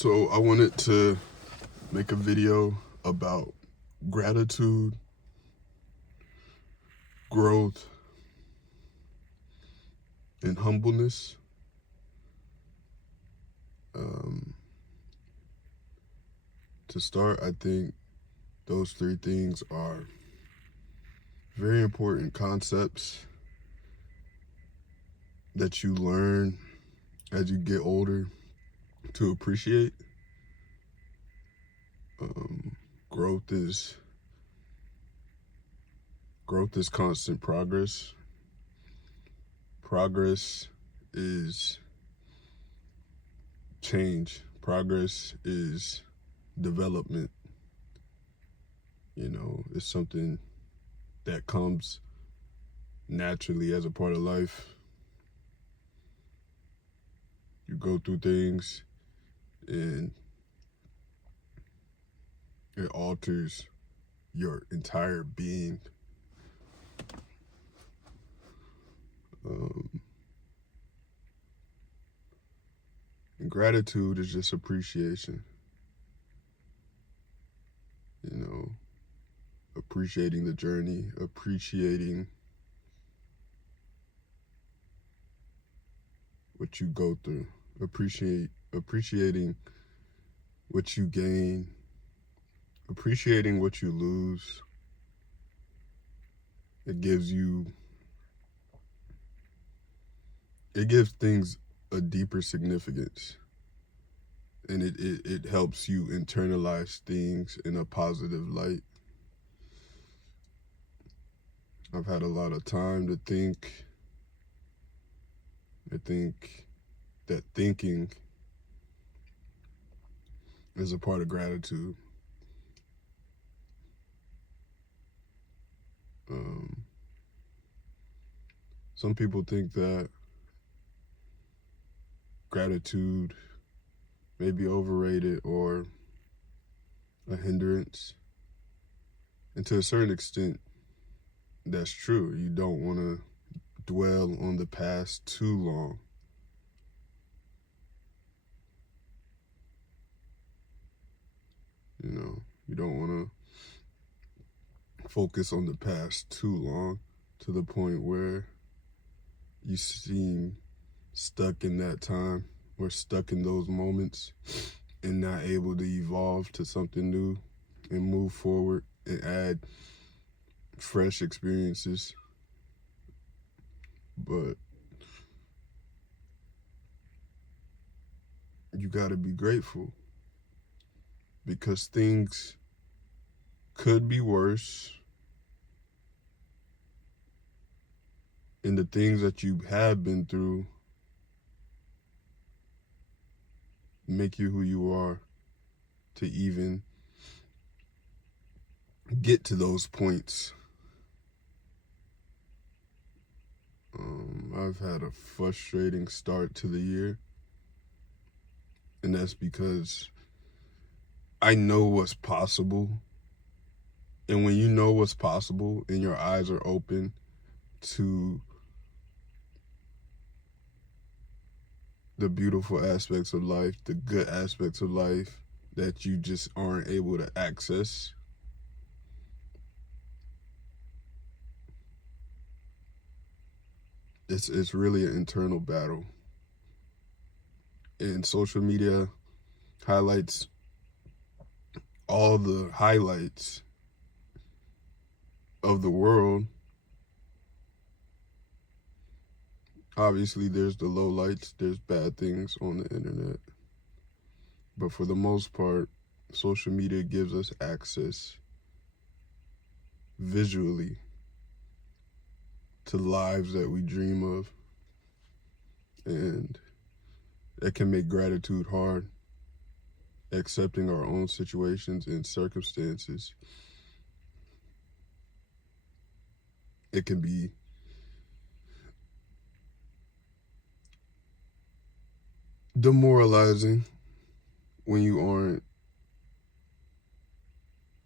So I wanted to make a video about gratitude, growth, and humbleness. Um, to start, I think those three things are very important concepts that you learn as you get older to appreciate. Um, growth is constant progress. Progress is change. Progress is development. It's something that comes naturally as a part of life. You go through things and it alters your entire being. Um, and gratitude is just appreciation. Appreciating the journey, appreciating what you go through, appreciating what you gain, appreciating what you lose. It gives things a deeper significance, and it helps you internalize things in a positive light. I've had a lot of time to think. I think that thinking is a part of gratitude. Some people think that gratitude may be overrated or a hindrance. And to a certain extent, that's true. You don't want to dwell on the past too long. You don't want to focus on the past too long to the point where you seem stuck in that time or stuck in those moments and not able to evolve to something new and move forward and add fresh experiences. But you got to be grateful because things could be worse, and the things that you have been through make you who you are to even get to those points. I've had a frustrating start to the year, and that's because I know what's possible. And when you know what's possible and your eyes are open to the beautiful aspects of life, the good aspects of life that you just aren't able to access, it's really an internal battle. And social media highlights all the highlights of the world. Obviously, there's the lowlights, there's bad things on the internet. But for the most part, social media gives us access visually to lives that we dream of. And it can make gratitude hard, accepting our own situations and circumstances. It can be demoralizing when you aren't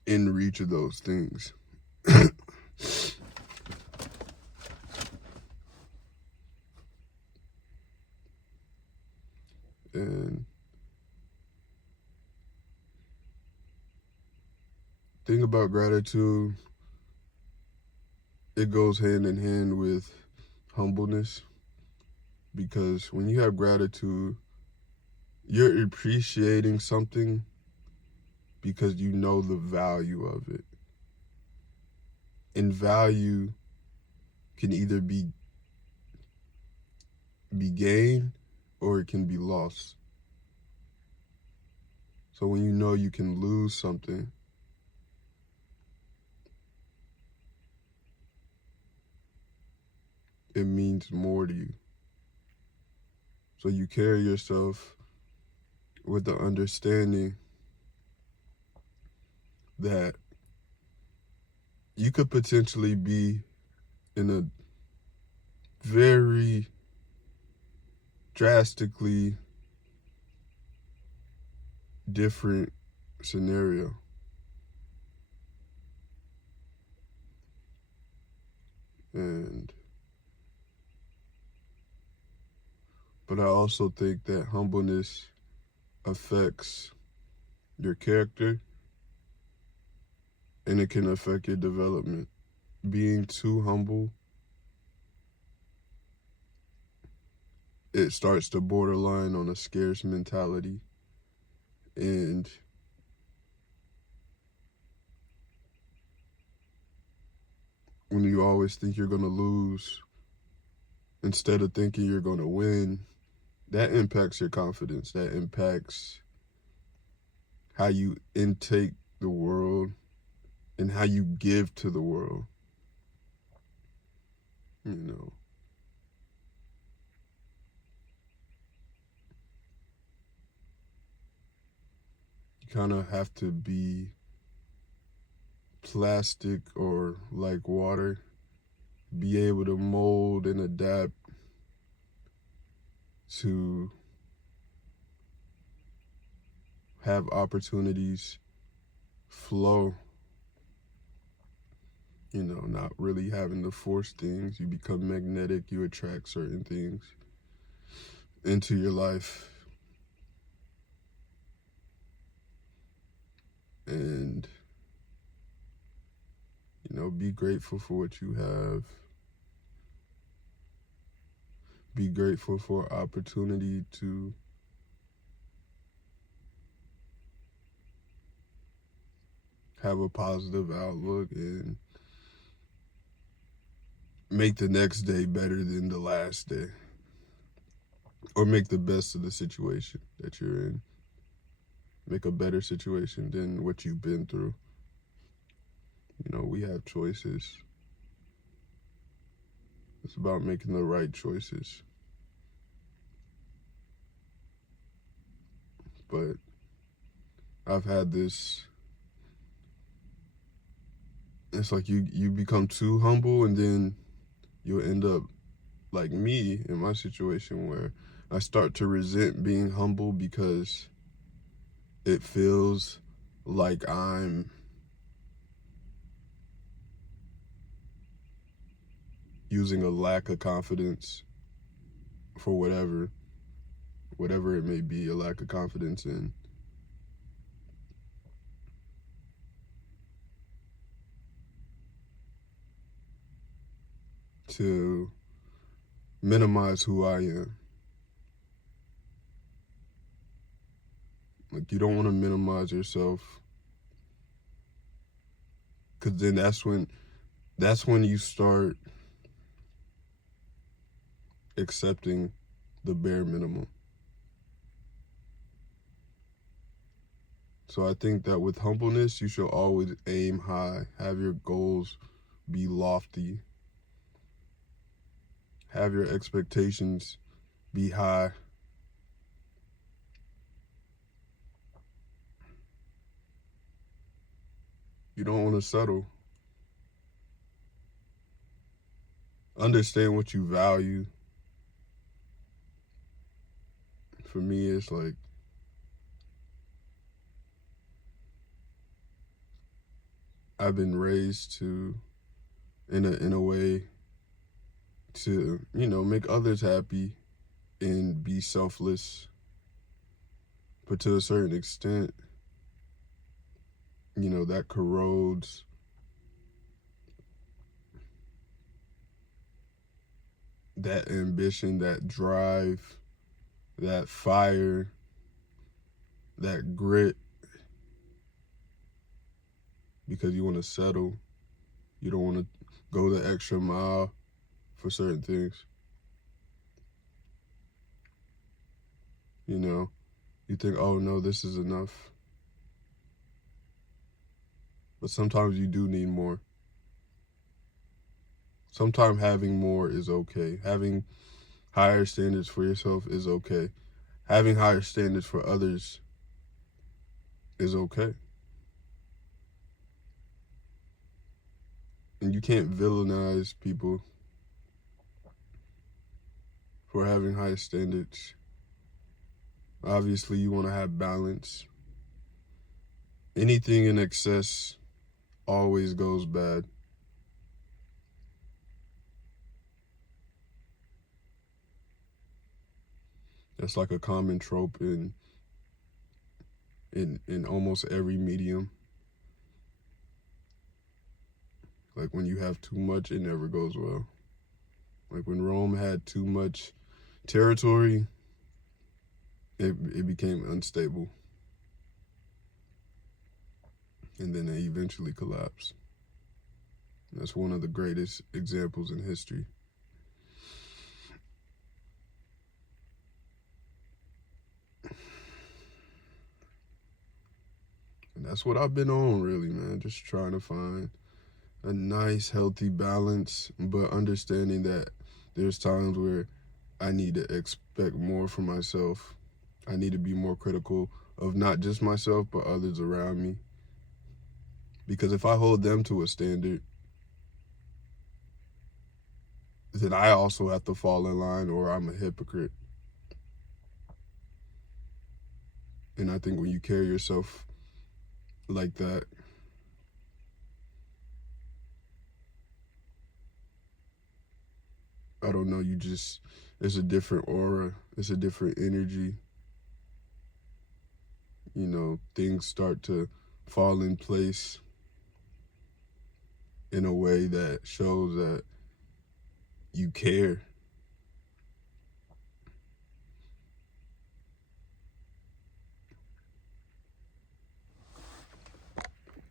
in reach of those things. And thing about gratitude, it goes hand in hand with humbleness, because when you have gratitude, you're appreciating something because you know the value of it. And value can either be gained or it can be lost. So when you know you can lose something, it means more to you. So you carry yourself with the understanding that you could potentially be in a very drastically different scenario. But I also think that humbleness affects your character and it can affect your development. Being too humble, it starts to borderline on a scarce mentality. And when you always think you're going to lose instead of thinking you're going to win, that impacts your confidence. That impacts how you intake the world and how you give to the world. You know, you kind of have to be plastic or like water, be able to mold and adapt to have opportunities flow, not really having to force things. You become magnetic, you attract certain things into your life. And, be grateful for what you have. Be grateful for opportunity to have a positive outlook and make the next day better than the last day, or make the best of the situation that you're in. Make a better situation than what you've been through. We have choices. It's about making the right choices. But I've had this, it's like you become too humble and then you'll end up like me in my situation, where I start to resent being humble because it feels like I'm using a lack of confidence for whatever it may be, a lack of confidence in. To minimize who I am. Like, you don't want to minimize yourself, because then that's when you start accepting the bare minimum. So I think that with humbleness, you should always aim high, have your goals be lofty, have your expectations be high. You don't want to settle. Understand what you value. For me, it's like, I've been raised to, in a way, to make others happy and be selfless. But to a certain extent, that corrodes that ambition, that drive, that fire, that grit, because you want to settle. You don't want to go the extra mile for certain things. You think, oh no, this is enough. But sometimes you do need more. Sometimes having more is okay. Having higher standards for yourself is okay. Having higher standards for others is okay. And you can't villainize people for having high standards. Obviously, you want to have balance. Anything in excess always goes bad. That's like a common trope in almost every medium. Like when you have too much, it never goes well. Like when Rome had too much territory, it became unstable. And then it eventually collapsed. That's one of the greatest examples in history. And that's what I've been on, really, man. Just trying to find a nice, healthy balance, but understanding that there's times where I need to expect more from myself. I need to be more critical of not just myself, but others around me. Because if I hold them to a standard, then I also have to fall in line, or I'm a hypocrite. And I think when you carry yourself like that, I don't know, it's a different aura, it's a different energy. Things start to fall in place in a way that shows that you care.